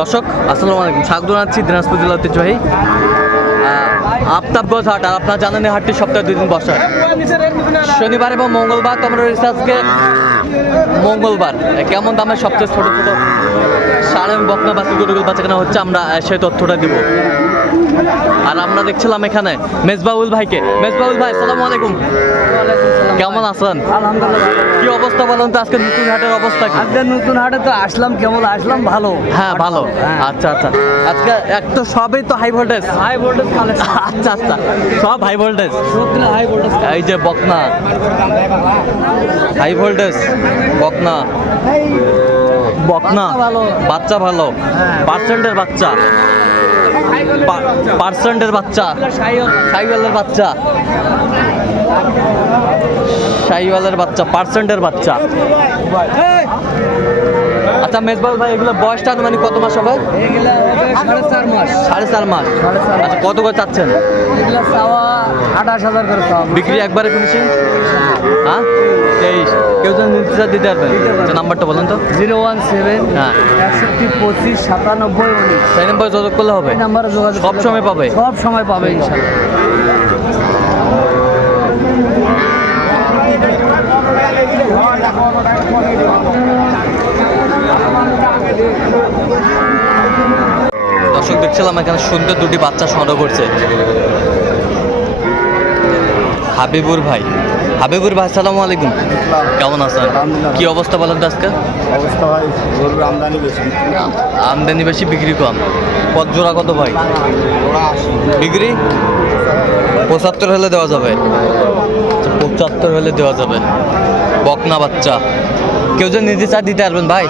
দর্শক, আসসালামু আলাইকুম। স্বাগত জানাচ্ছি দিনাজপুর জেলা ঐতিহ্যবাহী আফতাবগঞ্জ হাট। আর আপনারা জানেন এই হাটটি সপ্তাহে দুই দিন বসে শনিবার এবং মঙ্গলবার তো আমরা রয়েছে আজকে মঙ্গলবার। কেমন দামে সবচেয়ে ছোটো ছোটো সাড়ে বকনা বাসি গরুগুলো বাচ্চা কেনা হচ্ছে আমরা সেই তথ্যটা দিব। আর আমরা দেখছিলাম এখানে মেজবাউল ভাইকে। মেজবাউল ভাই সালামু আলাইকুম। কেমন আছেন? আলহামদুলিল্লাহ। কি অবস্থা বলেন তো আজকে নতুন হাটের অবস্থা কি? আজকে নতুন হাটে তো আসলাম কেমন আসলাম ভালো। হ্যাঁ ভালো। হ্যাঁ। আচ্ছা আচ্ছা। আজকে এক তো সবই তো হাই ভোল্টেজ হাই ভোল্টেজ আচ্ছা আচ্ছা। সব হাই ভোল্টেজ হাই ভোল্টেজ এই যে বকনা। হাই ভোল্টেজ বকনা। বকনা। বাচ্চা ভালো। বাচ্চা ভালো। হ্যাঁ। পার্সেন্টের বাচ্চা। পা- পার্সেন্টের বাচ্চা। সাইওয়ালের বাচ্চা। সাইওয়ালের বাচ্চা পার্সেন্টের বাচ্চা। আচ্ছা মেজবাউল ভাই এগুলো বয়সটা মানে কত মাস হবে? সাড়ে চার মাস। সাড়ে চার মাস। আচ্ছা কত করে চাচ্ছেন? এগুলা চাওয়া আঠাশ হাজার করে চাওয়া বিক্রি একবারে ফিনিশিং হ্যাঁ? তেইশ। কেউ যদি নিতে দিতে পারবেন আচ্ছা নাম্বারটা বলুন তো। জিরো ওয়ান সেভেন হ্যাঁ। একষট্টি পঁচিশ সাতানব্বই উনিশ। সেই নাম্বারে যোগাযোগ করলে হবে। নাম্বারে যোগাযোগ সব সময় পাবে? সব সময় পাবে ইনশাল্লাহ দর্শক দেখছিলাম এখানে সুন্দর দুটি বাচ্চা সংগ্রহ করছে। হাবিবুর ভাই। হাবিবুর ভাই সালামু আলাইকুম। কেমন আছেন। কি অবস্থা বলেন তো আজকে? অবস্থা ভাই গরুর আমদানি বেশি। আমদানি বেশি বিক্রি কম। কত জোড়া কত ভাই? বিক্রি? পঁচাত্তর হলে দেওয়া যাবে। আচ্ছা, পঁচাত্তর হলে দেওয়া যাবে। বকনা বাচ্চা। কেউ যদি নিজে চা দিতে পারবেন ভাই?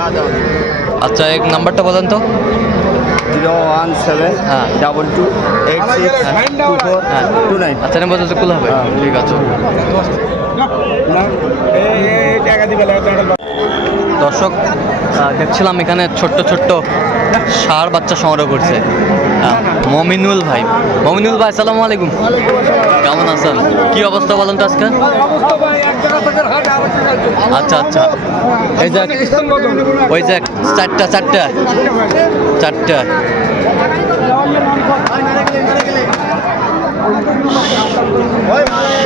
আচ্ছা এক নাম্বারটা বলেন তো। জিরো ওয়ান সেভেন হ্যাঁ। Double two eight six two four হ্যাঁ। টু নাইন আচ্ছা নাম্বার যদি খুলে হবে? হ্যাঁ। ঠিক আছে। দর্শক দেখছিলাম এখানে ছোট্ট ছোট্ট সার বাচ্চা সংগ্রহ করছে। মমিনুল ভাই। মমিনুল ভাই আসসালামু আলাইকুম। কেমন আছেন? কি অবস্থা বলেন তো আজকে? আচ্ছা আচ্ছা। এই যে ওই যে চারটা চারটা। চারটা।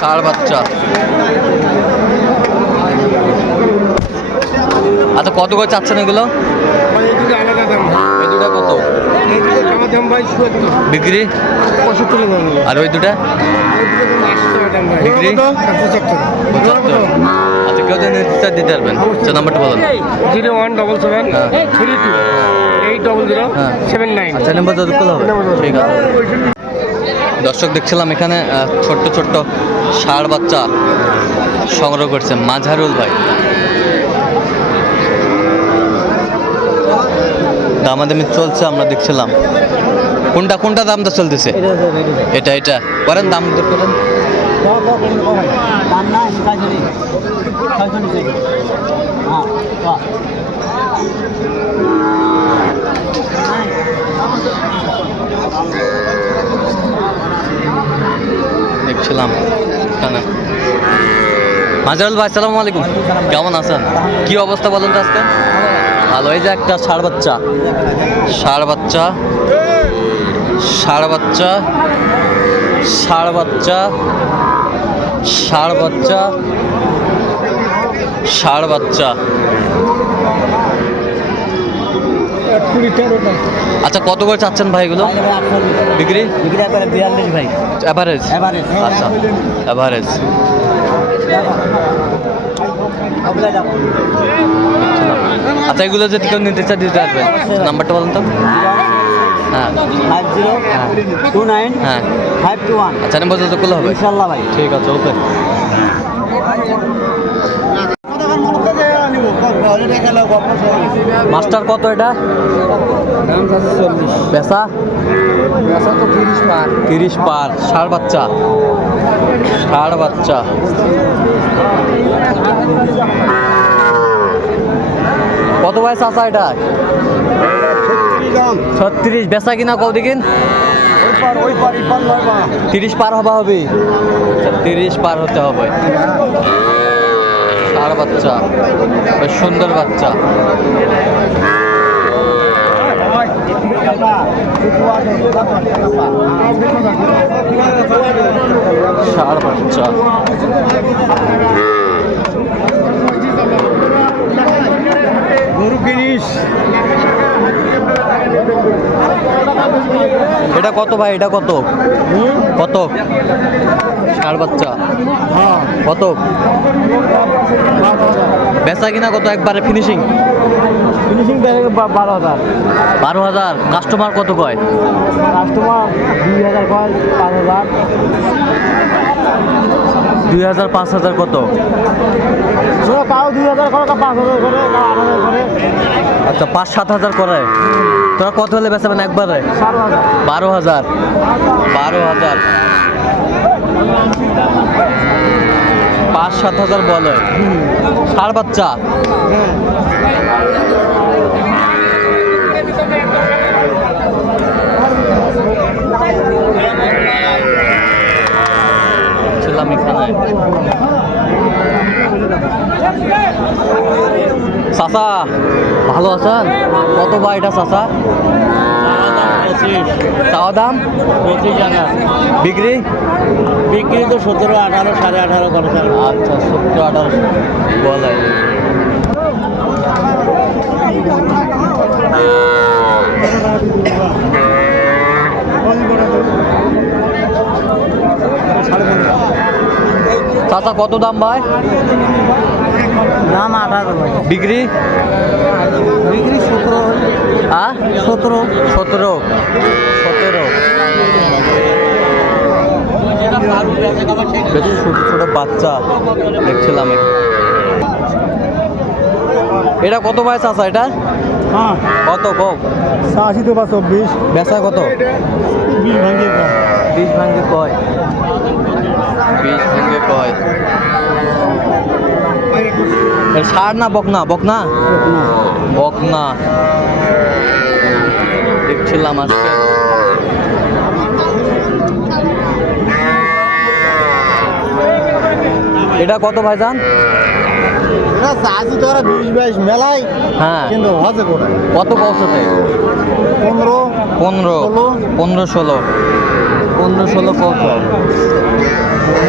ষাঁড় বাচ্চা? আচ্ছা কত করে চাচ্ছেন এগুলো? এই দুটা কত? বিক্রি? আর ওই দুটা? বিক্রি? পঁচাত্তর। আচ্ছা কেউ দিতে পারবেন। আচ্ছা নাম্বারটা বলুন। জিরো ওয়ান ডবল সেভেন হ্যাঁ। Three two eight double zero হ্যাঁ। Seven nine. আচ্ছা নাম্বার যত হবে। ঠিক আছে দর্শক দেখছিলাম এখানে ছোট্ট ছোট্ট ষাঁড় বাচ্চা সংগ্রহ করছে মাঝারুল ভাই। দামাদামি চলছে আমরা দেখছিলাম। কোনটা কোনটা দামটা চলতেছে? এটা এটা করেন দাম দর করেন। হ্যাঁ। দেখছিলাম। মাজারুল ভাই সালামু আলাইকুম। কেমন আছেন? কি অবস্থা বলেন তো আজকে? ভালো এই যে একটা ষাড় বাচ্চা। ষাড় বাচ্চা। ষাড় বাচ্চা ষাড় বাচ্চা ষাড় বাচ্চা ষাড় বাচ্চা। আচ্ছা কত করে চাচ্ছেন ভাই এগুলো? বিক্রি? বিক্রি বিয়াল্লিশ ভাই অ্যাভারেজ। আচ্ছা অ্যাভারেজ আচ্ছা এগুলো যদি কেউ নিতে চায়, দিতে পারবেন নাম্বারটা বলুন তো। Five zero two nine five two one আচ্ছা নাম্বার করলে হবে। ইনশাল্লাহ ভাই। ঠিক আছে ওকে। মাস্টার কত এটা? পেশা? তো তিরিশ পার তিরিশ পার ষাড় বাচ্চা। ষাড় বাচ্চা। কত বয়স আসা এটা? ছত্রিশ বেচা কিনা কও দেখিন। তিরিশ পার হবা হবে। তিরিশ পার হতে হবে। ষাড় বাচ্চা বেশ সুন্দর বাচ্চা। ষাড় বাচ্চা। গরু কিনিস? এটা কত ভাই? এটা কত? কত? ষাড় বাচ্চা। কত? বেচা কিনা কত একবারে? ফিনিশিং ফিনিশিং বারো হাজার। বারো হাজার। কাস্টমার কত কয়? কাস্টমার দুই হাজার কয় পাঁচ হাজার। দুই হাজার পাঁচ হাজার কত? কাউ দুই হাজার করে পাঁচ হাজার করে আট হাজার করে। আচ্ছা পাঁচ সাত হাজার করে। তোরা কত হলে বেচাবেন একবারে? বারো হাজার। বারো হাজার। পাঁচ সাত হাজার বলে। ষাড় বাচ্চা। ছিলাম চাচা ভালো আছেন কত ভাই এটা চাচা? চাওয়া দাম? পঁচিশ হাজার বিক্রি? বিক্রি তো সতেরো আঠারো সাড়ে আঠারো করে আচ্ছা সত্তর আঠারো। বলে। চাচা কত দাম ভাই? দাম আঠারো। বিক্রি? সতেরো। সতেরো। সতেরো। সতেরো। বেশ ছোট ছোট বাচ্চা দেখছিলাম এটা কত ভাই চাচা এটা? হ্যাঁ। কত কম আশি তো বা চব্বিশ। বেচা কত? বিশ ভাঙ্গে বিষ ভাঙ্গে কয়। বিষ ভাঙ্গে কয়। সার না বকনা বকনা? বকনা। দেখছিলাম আজকে। এটা কত ভাইজান? মেলায় হ্যাঁ। কিন্তু কত পনেরো পনেরো পনেরো ষোলো। পনেরো ষোলো কত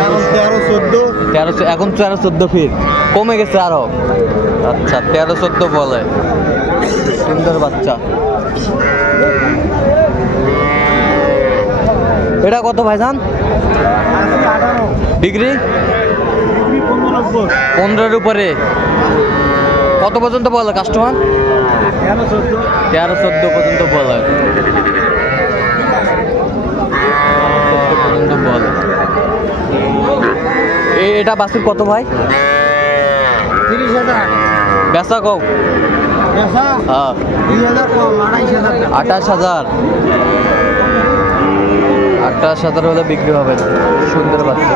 এখন তেরো চোদ্দ। তেরো এখন তেরো চোদ্দ ফিট। কমে গেছে আরও। আচ্ছা তেরো চোদ্দ বলে। সুন্দর বাচ্চা। এটা কত ভাইজান ডিগ্রি? পনেরোর উপরে। কত পর্যন্ত বলে কাস্টমার তেরো চোদ্দ পর্যন্ত বলে। এটা বাসুর কত ভাই? তিরিশ হাজার। বেচা কম? পেশা হ্যাঁ। দুই হাজার কম আঠাশ হাজার? আঠাশ হাজার হলে বিক্রি হবে। সুন্দর বাচ্চা।